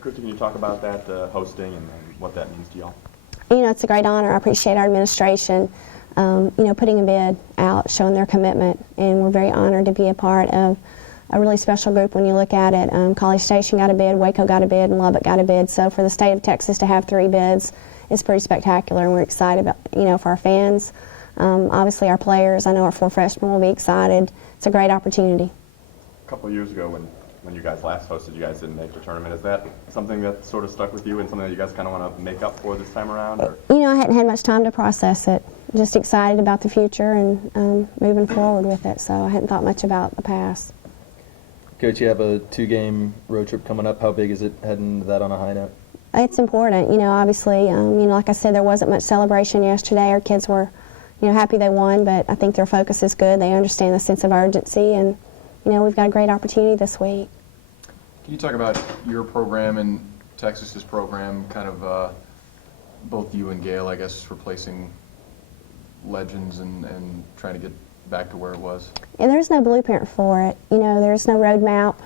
Krista, can you talk about that hosting and what that means to y'all? You know, it's a great honor. I appreciate our administration, putting a bid out, showing their commitment, and we're very honored to be a part of a really special group when you look at it. College Station got a bid, Waco got a bid, and Lubbock got a bid. So for the state of Texas to have 3 bids is pretty spectacular, and we're excited about, for our fans. Obviously our players, I know our 4 freshmen will be excited. It's a great opportunity. A couple of years ago when you guys last hosted, you guys didn't make the tournament. Is that something that sort of stuck with you and something that you guys kind of want to make up for this time around? Or? I hadn't had much time to process it. Just excited about the future and moving forward with it, so I hadn't thought much about the past. Coach, you have a 2-game road trip coming up. How big is it heading into that on a high note? It's important. Obviously, like I said, there wasn't much celebration yesterday. Our kids were, happy they won, but I think their focus is good. They understand the sense of urgency, and, we've got a great opportunity this week. Can you talk about your program and Texas's program, kind of both you and Gail, I guess, replacing legends and trying to get back to where it was? And there's no blueprint for it. There's no roadmap.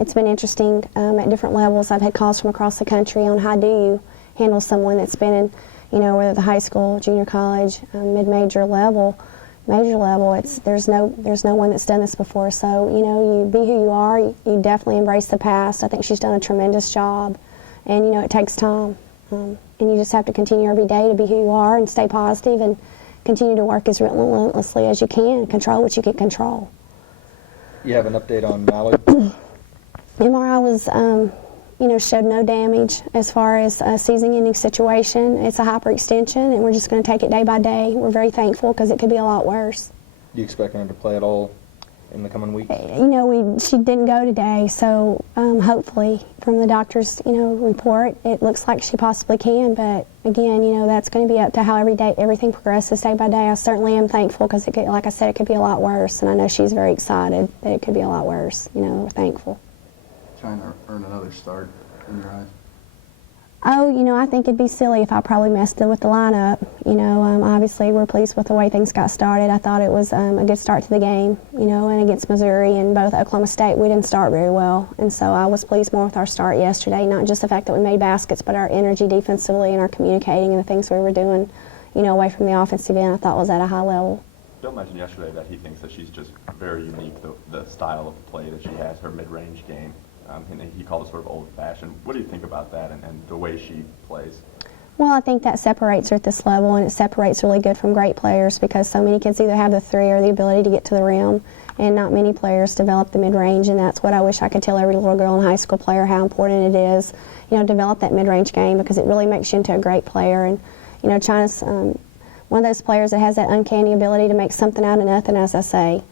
It's been interesting at different levels. I've had calls from across the country on how do you handle someone that's been in, whether the high school, junior college, mid-major level, major level. There's no one that's done this before. So you be who you are. You definitely embrace the past. I think she's done a tremendous job, and it takes time. And you just have to continue every day to be who you are and stay positive and continue to work as relentlessly as you can. Control what you can control. You have an update on Mallard? MRI was, showed no damage as far as a season-ending situation. It's a hyperextension, and we're just going to take it day by day. We're very thankful because it could be a lot worse. Do you expect her to play at all in the coming weeks? She didn't go today, so hopefully from the doctor's, report, it looks like she possibly can. But again, that's going to be up to how everything progresses day by day. I certainly am thankful because, like I said, it could be a lot worse, and I know she's very excited that it could be a lot worse. We're thankful. Trying to earn another start in your eyes? Oh, I think it'd be silly if I probably messed with the lineup. Obviously we're pleased with the way things got started. I thought it was a good start to the game, and against Missouri and both Oklahoma State, we didn't start very well. And so I was pleased more with our start yesterday, not just the fact that we made baskets, but our energy defensively and our communicating and the things we were doing, away from the offensive end, I thought was at a high level. Bill mentioned yesterday that he thinks that she's just very unique, the style of play that she has, her mid-range game. And he called it sort of old-fashioned. What do you think about that and the way she plays? Well, I think that separates her at this level, and it separates really good from great players because so many kids either have the 3 or the ability to get to the rim, and not many players develop the mid-range, and that's what I wish I could tell every little girl and high school player, how important it is, develop that mid-range game because it really makes you into a great player. And, China's one of those players that has that uncanny ability to make something out of nothing, as I say.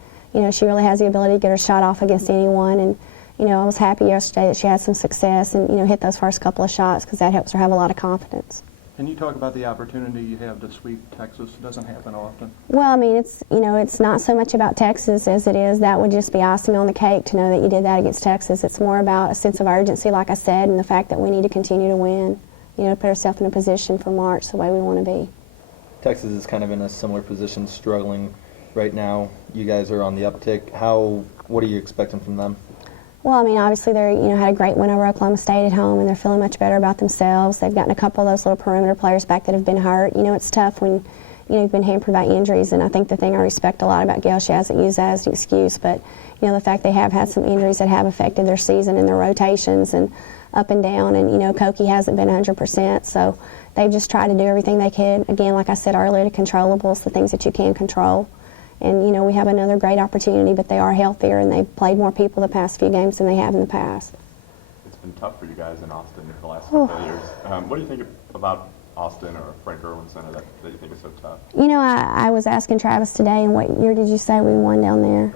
She really has the ability to get her shot off against anyone, and I was happy yesterday that she had some success and, hit those first couple of shots because that helps her have a lot of confidence. Can you talk about the opportunity you have to sweep Texas? It doesn't happen often. Well, it's not so much about Texas as it is that would just be icing on the cake to know that you did that against Texas. It's more about a sense of urgency, like I said, and the fact that we need to continue to win, to put ourselves in a position for March the way we want to be. Texas is kind of in a similar position, struggling right now. You guys are on the uptick. What are you expecting from them? Well, obviously they're, had a great win over Oklahoma State at home, and they're feeling much better about themselves. They've gotten a couple of those little perimeter players back that have been hurt. It's tough when, you've been hampered by injuries, and I think the thing I respect a lot about Gail, she hasn't used that as an excuse, but, the fact they have had some injuries that have affected their season and their rotations and up and down, and, Koki hasn't been 100%, so they've just tried to do everything they can. Again, like I said earlier, the controllables, the things that you can control. And, we have another great opportunity, but they are healthier, and they've played more people the past few games than they have in the past. It's been tough for you guys in Austin the last couple of years. What do you think about Austin or Frank Erwin Center that you think is so tough? I was asking Travis today, and what year did you say we won down there?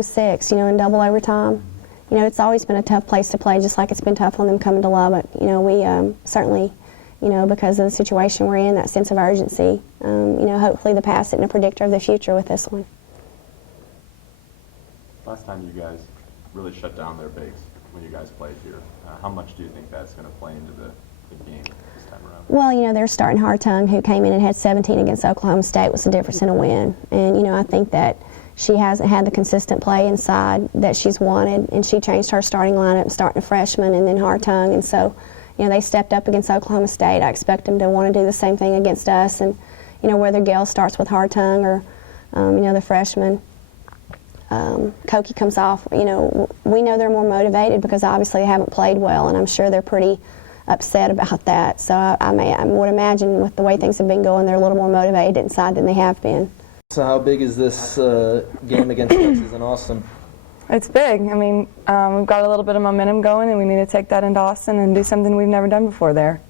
06, in double overtime. It's always been a tough place to play, just like it's been tough on them coming to Lubbock. We certainly... because of the situation we're in, that sense of urgency. Hopefully the past isn't a predictor of the future with this one. Last time you guys really shut down their bigs when you guys played here, how much do you think that's going to play into the game this time around? Well, they're starting Hartung, who came in and had 17 against Oklahoma State, was the difference in a win. And, I think that, she hasn't had the consistent play inside that she's wanted, and she changed her starting lineup, starting a freshman and then Hartung, and so, they stepped up against Oklahoma State. I expect them to want to do the same thing against us, and, whether Gale starts with Hartung or, the freshman, Koki comes off, we know they're more motivated because obviously they haven't played well, and I'm sure they're pretty upset about that. So I would imagine with the way things have been going, they're a little more motivated inside than they have been. So how big is this game against Texas in Austin? It's big. I mean, we've got a little bit of momentum going, and we need to take that into Austin and do something we've never done before there.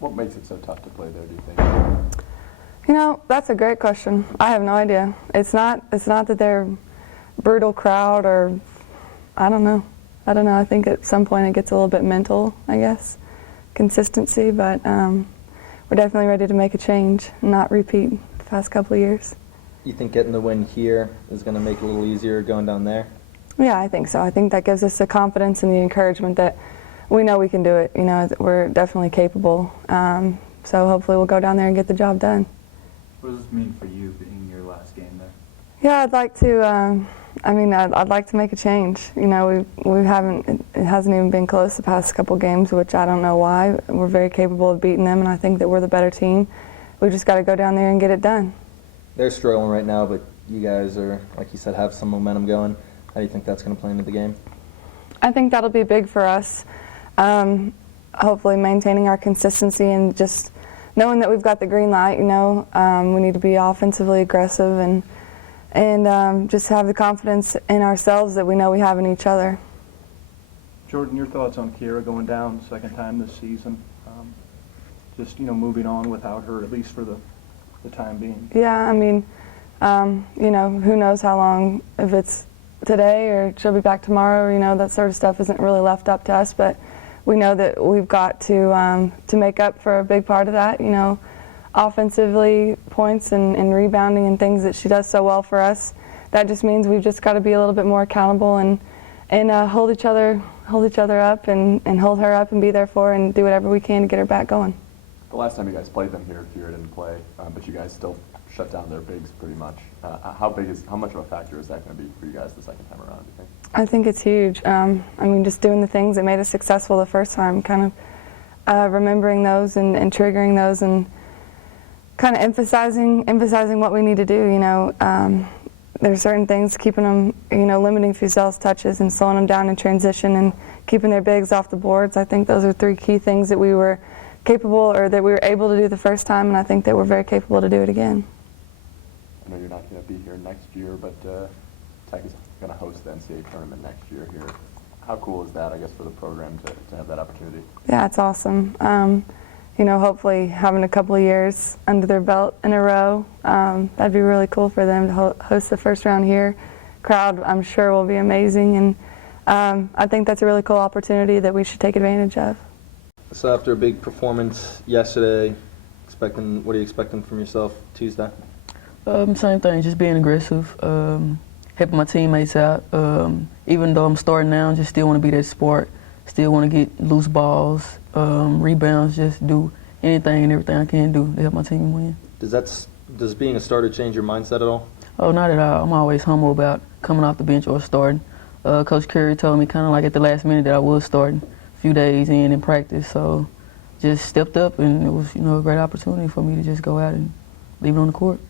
What makes it so tough to play there, do you think? That's a great question. I have no idea. It's not that they're a brutal crowd, or I don't know. I think at some point it gets a little bit mental, I guess, consistency, but we're definitely ready to make a change and not repeat the past couple of years. You think getting the win here is going to make it a little easier going down there? Yeah, I think so. I think that gives us the confidence and the encouragement that we know we can do it. We're definitely capable. So hopefully we'll go down there and get the job done. What does this mean for you being your last game there? Yeah, I'd like to. I'd like to make a change. We haven't. It hasn't even been close the past couple games, which I don't know why. We're very capable of beating them, and I think that we're the better team. We just got to go down there and get it done. They're struggling right now, but you guys are, like you said, have some momentum going. How do you think that's going to play into the game? I think that'll be big for us. Hopefully maintaining our consistency and just knowing that we've got the green light. We need to be offensively aggressive and just have the confidence in ourselves that we know we have in each other. Jordan, your thoughts on Kiera going down second time this season? Just, moving on without her, at least for the time being. Yeah, who knows how long, if it's today or she'll be back tomorrow, that sort of stuff isn't really left up to us, but we know that we've got to make up for a big part of that, offensively, points and rebounding and things that she does so well for us. That just means we've just got to be a little bit more accountable and hold each other up and hold her up and be there for her and do whatever we can to get her back going. The last time you guys played them here, Kiera didn't play, but you guys still shut down their bigs pretty much. How much of a factor is that going to be for you guys the second time around, do you think? I think it's huge. Just doing the things that made us successful the first time, kind of remembering those and triggering those and kind of emphasizing what we need to do. There's certain things, keeping them, limiting Fusel's touches and slowing them down in transition and keeping their bigs off the boards. I think those are three key things that we were capable or that we were able to do the first time, and I think that we're very capable to do it again. I know you're not going to be here next year, but Tech is going to host the NCAA tournament next year here. How cool is that, I guess, for the program to have that opportunity? Yeah, it's awesome. Hopefully having a couple of years under their belt in a row, that'd be really cool for them to host the first round here. Crowd, I'm sure, will be amazing, and I think that's a really cool opportunity that we should take advantage of. So after a big performance yesterday, what are you expecting from yourself Tuesday? Same thing, just being aggressive, helping my teammates out. Even though I'm starting now, just still want to be that sport. Still want to get loose balls, rebounds, just do anything and everything I can do to help my team win. Does being a starter change your mindset at all? Oh, not at all. I'm always humble about coming off the bench or starting. Coach Curry told me kind of like at the last minute that I was starting a few days in practice, so just stepped up, and it was a great opportunity for me to just go out and leave it on the court.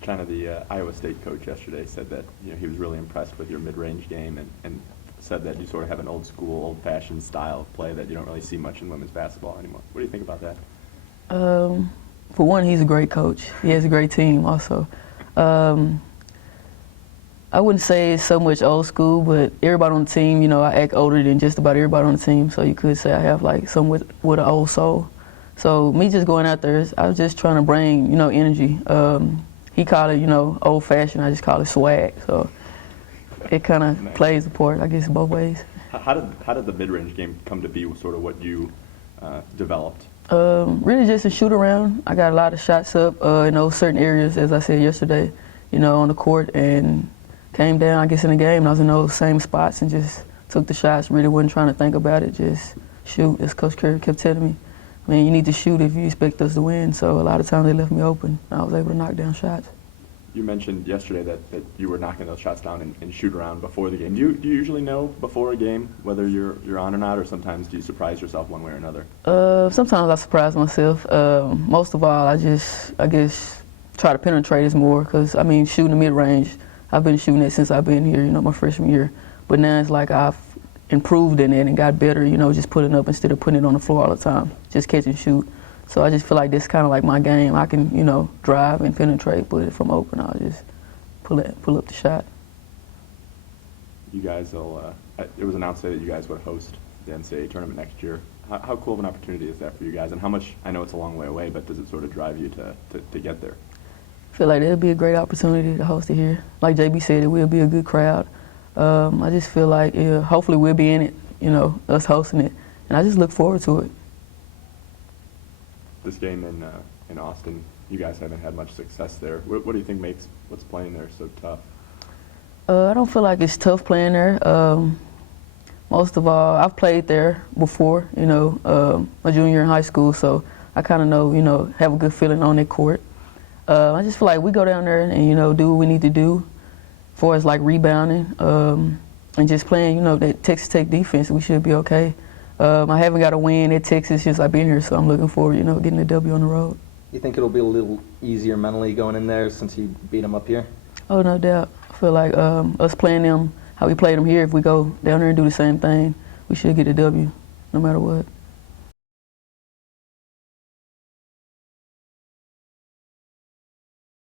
China, the Iowa State coach yesterday said that he was really impressed with your mid-range game and said that you sort of have an old-school, old-fashioned style of play that you don't really see much in women's basketball anymore. What do you think about that? For one, he's a great coach. He has a great team also. I wouldn't say it's so much old school, but everybody on the team, I act older than just about everybody on the team, so you could say I have like somewhat with an old soul. So me just going out there, I was just trying to bring, energy. He called it, old-fashioned. I just call it swag. So it kind of plays the part, I guess, both ways. How did the mid-range game come to be sort of what you developed? Really just a shoot around. I got a lot of shots up in those certain areas, as I said yesterday, on the court, and came down, I guess, in the game, and I was in those same spots and just took the shots. Really wasn't trying to think about it, just shoot, as Coach Curry kept telling me. You need to shoot if you expect us to win, so a lot of times they left me open, and I was able to knock down shots. You mentioned yesterday that you were knocking those shots down in shoot around before the game. Do you usually know before a game whether you're on or not, or sometimes do you surprise yourself one way or another? Sometimes I surprise myself. Most of all, I guess, try to penetrate it more because, I mean, shooting the mid-range, I've been shooting it since I've been here, my freshman year. But now it's like I've improved in it and got better, just putting up instead of putting it on the floor all the time, just catch and shoot. So I just feel like this is kind of like my game. I can, drive and penetrate, but if I'm open, I'll just pull up the shot. You guys will, it was announced today that you guys would host the NCAA tournament next year. How cool of an opportunity is that for you guys, and how much, I know it's a long way away, but does it sort of drive you to get there? I feel like it'll be a great opportunity to host it here. Like JB said, it will be a good crowd. I just feel like hopefully we'll be in it, us hosting it, and I just look forward to it. This game in Austin, you guys haven't had much success there. What do you think makes what's playing there so tough? I don't feel like it's tough playing there. Most of all, I've played there before, my junior year in high school, so I kind of know, have a good feeling on that court. I just feel like we go down there and, do what we need to do as far as like rebounding and just playing, that Texas Tech defense. We should be okay. I haven't got a win at Texas since I've been here, so I'm looking forward, getting a W on the road. You think it'll be a little easier mentally going in there since you beat them up here? Oh, no doubt. I feel like us playing them how we played them here, if we go down there and do the same thing, we should get a W no matter what.